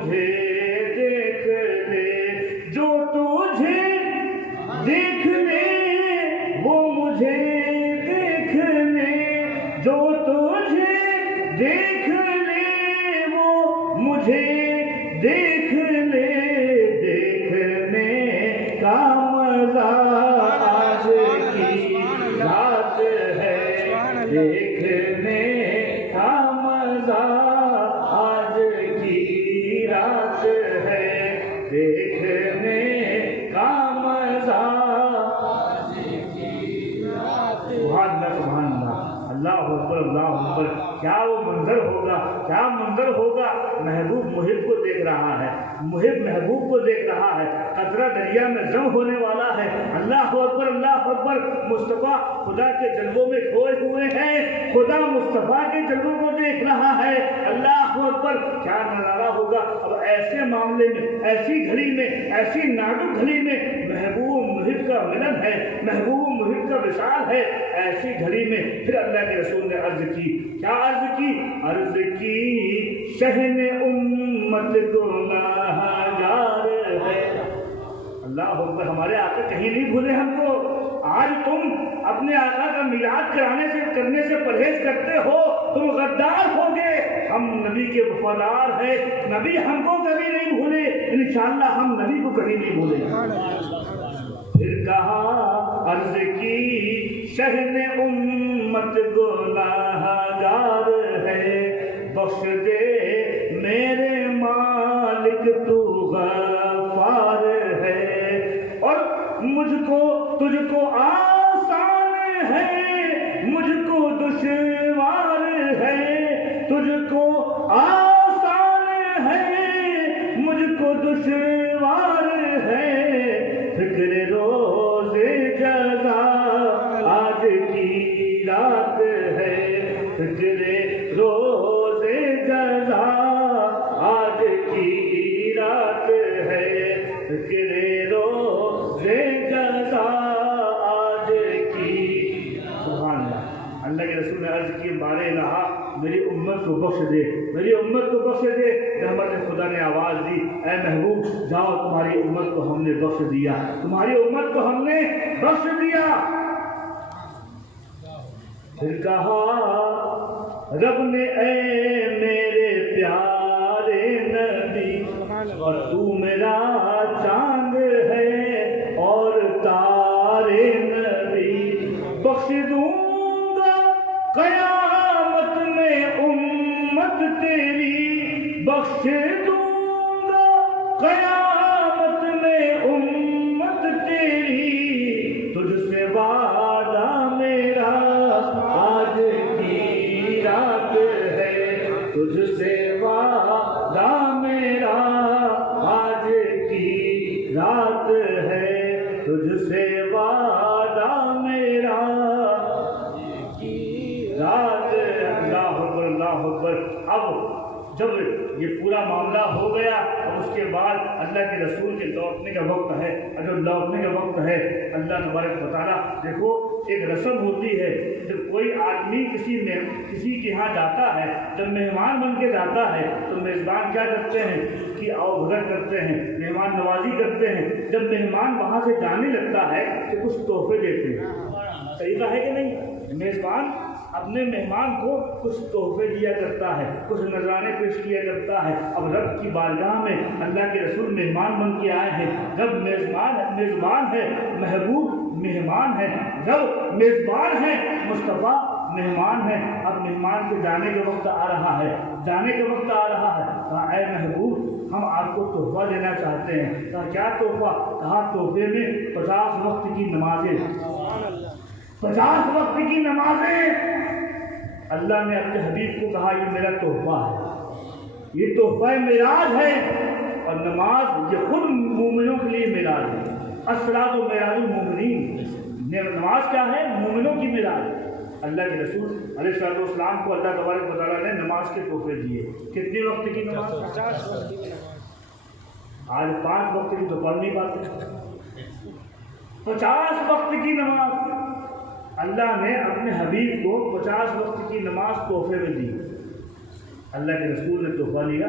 مجھے دیکھ لے، جو تجھے دیکھ لے وہ مجھے دیکھ لے، جو تجھے دیکھ لے وہ مجھے دیکھ لے، دیکھنے کا مزہ آج کی رات ہے، دیکھنے کا مزہ آج کی رات ہے، دیکھنے کا مزہ آج کی رات ہے۔ سبحان اللہ، اللہ اکبر، اللہ اکبر۔ کیا وہ منظر ہوگا، کیا منظر ہوگا۔ محبوب محب کو دیکھ رہا ہے، محب محبوب کو دیکھ رہا ہے، قطرہ دریا میں جم ہونے والا ہے۔ اللہ اکبر، اللہ اکبر۔ مصطفیٰ خدا کے جلووں میں کھوئے ہوئے ہیں، خدا مصطفیٰ کے جلووں کو دیکھ رہا ہے۔ اللہ اکبر، کیا نظارہ ہوگا۔ اب ایسے معاملے میں، ایسی گھڑی میں، ایسی نازک گھڑی میں محبوب محب کا ملن ہے، محبوب محب کا وصال ہے۔ ایسی گھڑی میں پھر اللہ کے رسول نے عرض کی، کیا عرض کی؟ عرض کی شہن امت گناہگار ہے۔ اللہ اکبر، ہمارے آقا کہیں نہیں بھولے ہم کو۔ آج تم اپنے آقا کا میلاد کرنے سے پرہیز کرتے ہو، تم غدار ہوگے۔ ہم نبی کے وفادار ہیں، نبی ہم کو کبھی نہیں بھولے، انشاءاللہ ہم نبی کو کبھی نہیں بھولے۔ پھر کہا عرض کی شہن امت گناہگار ہے، بخش دے میرے مالک تو غفار ہے، اور مجھ کو تجھ کو آسان ہے، مجھ کو دشوار ہے، تجھ کو آسان ہے، مجھ کو دشوار ہے، فکر روز جزا آج کی رات ہے، فکر روز جزا آج کی رات ہے، فکر روز جزا آج کی۔ سبحان اللہ۔ اللہ کے رسول نے عرض کی، بارے الہا میری امت کو بخش دے، میری امت کو بخش دے۔ رحمت خدا نے آواز دی، اے محبوب جاؤ، تمہاری امت کو ہم نے بخش دیا، تمہاری امت کو ہم نے بخش دیا۔ پھر کہا رب نے، اے میرے پیارے نبی، اور تو میرا چاند ہے اور تارے نبی، بخش دوں گا قیامت میں امت تیری، بخش دوں گا قیامت میں امت تیری، تجھ سے وعدہ میرا آج کی رات ہے، تجھ سے وعدہ میرا آج کی رات ہے، تجھ سے وعدہ میرا رات۔ اللہ اکبر، اللہ اکبر۔ اب جب یہ پورا معاملہ ہو گیا، اب اس کے بعد اللہ کے رسول کے لوٹنے کا وقت ہے، اور جب لوٹنے کا وقت ہے، اللہ تبارک و تعالیٰ، دیکھو ایک رسم ہوتی ہے، جب کوئی آدمی کسی کے یہاں جاتا ہے، جب مہمان بن کے جاتا ہے تو میزبان کیا کرتے ہیں؟ اس کی آؤ بھگت کرتے ہیں، مہمان نوازی کرتے ہیں۔ جب مہمان وہاں سے جانے لگتا ہے تو کچھ تحفے دیتے ہیں، طریقہ ہے کہ نہیں؟ میزبان اپنے مہمان کو کچھ تحفے دیا کرتا ہے، کچھ نذرانے پیش کیا کرتا ہے۔ اب رب کی بارگاہ میں اللہ کے رسول مہمان بن کے آئے ہیں، جب میزبان ہے، محبوب مہمان ہے، جب میزبان ہے، مصطفیٰ مہمان ہے۔ اب مہمان کے جانے کا وقت آ رہا ہے، جانے کا وقت آ رہا ہے۔ کہا اے محبوب ہم آپ کو تحفہ دینا چاہتے ہیں۔ کہا کیا تحفہ؟ کہا تحفے میں 50 وقت کی نمازیں، 50 وقت کی نمازیں۔ اللہ نے اپنے حبیب کو کہا یہ میرا تحفہ ہے، یہ تحفہ معراج ہے، اور نماز یہ خود مومنوں کے لیے معراج ہے۔ الصلاۃ معراج المومنین، نماز کیا ہے؟ مومنوں کی معراج۔ اللہ کے رسول علیہ السلام کو اللہ تبارک و تعالیٰ نے نماز کے تحفے دیے۔ کتنے وقت کی نماز؟ 50 وقت کی۔ آج 5 وقت کی تو پڑھ نہیں پاتے، 50 وقت کی نماز اللہ نے اپنے حبیب کو 50 وقت کی نماز تحفے میں دی۔ اللہ کے رسول نے تحفہ لیا،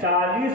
40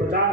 50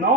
9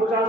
50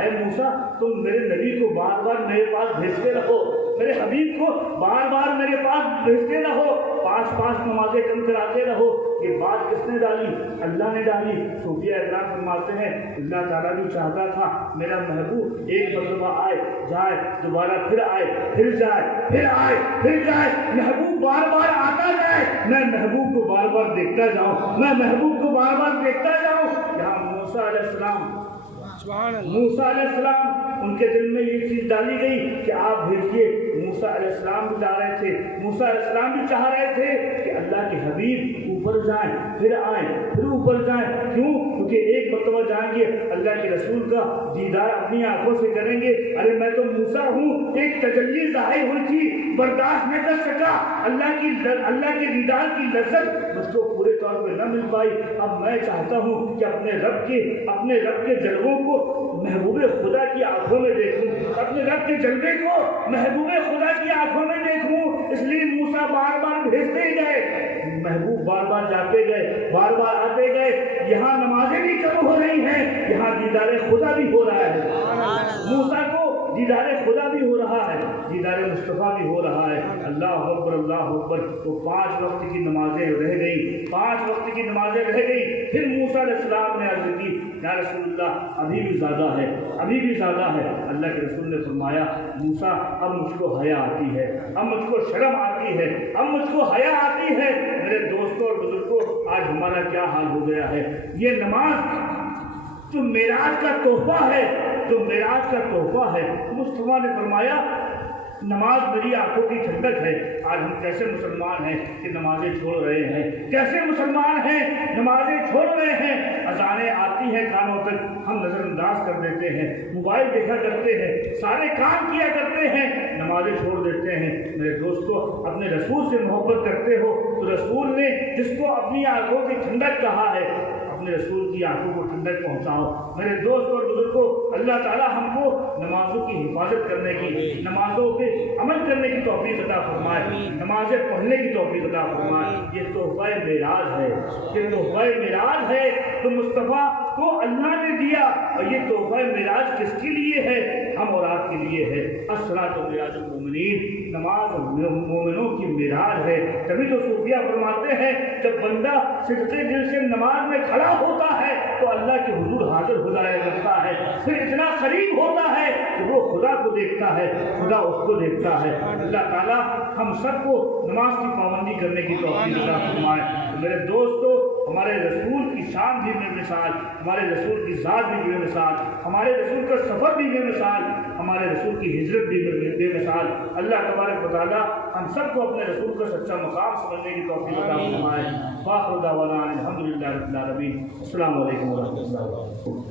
اے موسیٰ تم میرے نبی کو بار بار میرے پاس بھیجتے رہو، میرے حبیب کو بار بار میرے پاس بھیجتے رہو، 5 نمازیں کم کراتے رہو۔ یہ بات کس نے ڈالی؟ اللہ نے ڈالی۔ صوفیہ اکرام فرماتے ہیں اللہ تعالیٰ بھی چاہتا تھا میرا محبوب ایک مرتبہ آئے جائے، دوبارہ پھر آئے پھر جائے، پھر آئے پھر جائے، محبوب بار بار آتا جائے، میں محبوب کو بار بار دیکھتا جاؤں، میں محبوب کو بار بار دیکھتا جاؤں۔ یہاں موسیٰ علیہ السلام ان کے دل میں یہ چیز ڈالی گئی کہ آپ بھیجیے۔ موسیٰ علیہ السلام بھی چاہ رہے تھے، موسیٰ علیہ السلام بھی چاہ رہے تھے کہ اللہ کے حبیب اوپر جائیں پھر آئیں پھر اوپر جائیں۔ کیوں؟ کیونکہ ایک مرتبہ جائیں گے اللہ کے رسول کا دیدار اپنی آنکھوں سے کریں گے۔ ارے میں تو موسیٰ ہوں، ایک تجلی ظاہر ہوئی تھی، برداشت نہ کر سکا، اللہ کے دیدار کی لذت مجھ کو پورے طور پہ نہ مل پائی۔ اب میں چاہتا ہوں کہ اپنے رب کے جلووں کو محبوب خدا کی آنکھوں میں دیکھوں، اپنے رب کے جلوے کو محبوب خدا کی آنکھوں میں دیکھوں۔ اس لیے موسیٰ بار بار بھیجتے ہی گئے، محبوب بار بار جاتے گئے، بار بار آتے گئے۔ یہاں نمازیں بھی کم ہو رہی ہیں، یہاں دیدار خدا بھی ہو رہا ہے۔ موسیٰ کو دیدار خدا بھی ہو رہا ہے، دیدار مصطفیٰ بھی ہو رہا ہے۔ اللہ اکبر اللہ اکبر۔ تو 5 وقت کی نمازیں رہ گئی، 5 وقت کی نمازیں رہ گئی۔ پھر موسیٰ علیہ السلام نے عرض کی یا رسول اللہ ابھی بھی زیادہ ہے، ابھی بھی زیادہ ہے۔ اللہ کے رسول نے فرمایا موسیٰ اب مجھ کو حیا آتی ہے، اب مجھ کو شرم آتی ہے، اب مجھ کو حیا آتی ہے۔ میرے دوستوں اور بزرگوں آج ہمارا کیا حال ہو گیا ہے؟ یہ نماز جو معراج کا تحفہ ہے، جو معراج کا تحفہ ہے، مصطفیٰ نے فرمایا نماز میری آنکھوں کی ٹھنڈک ہے۔ آج ہم کیسے مسلمان ہیں کہ نمازیں چھوڑ رہے ہیں، کیسے مسلمان ہیں نمازیں چھوڑ رہے ہیں۔ اذانیں آتی ہیں کانوں تک، ہم نظر انداز کر دیتے ہیں، موبائل دیکھا کرتے ہیں، سارے کام کیا کرتے ہیں، نمازیں چھوڑ دیتے ہیں۔ میرے دوستو اپنے رسول سے محبت کرتے ہو تو رسول نے جس کو اپنی آنکھوں کی ٹھنڈک کہا ہے، اپنے رسول کی آنکھوں کو ٹھنڈک پہنچاؤ۔ میرے دوست اور بزرگوں اللہ تعالیٰ ہم کو نمازوں کی حفاظت کرنے کی، نمازوں پہ عمل کرنے کی توفیق عطا فرمائے، نمازیں پڑھنے کی توفیق عطا فرمائے۔ یہ تحفہ معراج ہے، یہ تحفہ معراج ہے تو مصطفیٰ کو اللہ نے دیا، اور یہ تحفہ معراج کس کے لیے ہے؟ ہم اور آپ کے لیے ہے۔ الصلاۃ معراج المومنین، نماز مومنوں کی معراج ہے۔ تبھی تو صوفیہ فرماتے ہیں جب بندہ صدقے دل سے نماز میں کھڑا ہوتا ہے تو اللہ کے حضور حاضر ہو جایا کرتا ہے، پھر اتنا قریب ہوتا ہے کہ وہ خدا کو دیکھتا ہے، خدا اس کو دیکھتا ہے۔ اللہ تعالیٰ ہم سب کو نماز کی پابندی کرنے کی توفیق عطا فرمائے۔ میرے دوستو ہمارے رسول کی شان بھی بے مثال، ہمارے رسول کی ذات بھی بے مثال، ہمارے رسول کا سفر بھی بے مثال، ہمارے رسول کی ہجرت بھی بے مثال۔ اللہ تبارک و تعالیٰ ہم سب کو اپنے رسول کا سچا مقام سمجھنے کی توفیق عطا فرمائے۔ وآخر دعوانا الحمد للہ رب العالمین۔ السلام علیکم ورحمۃ اللہ۔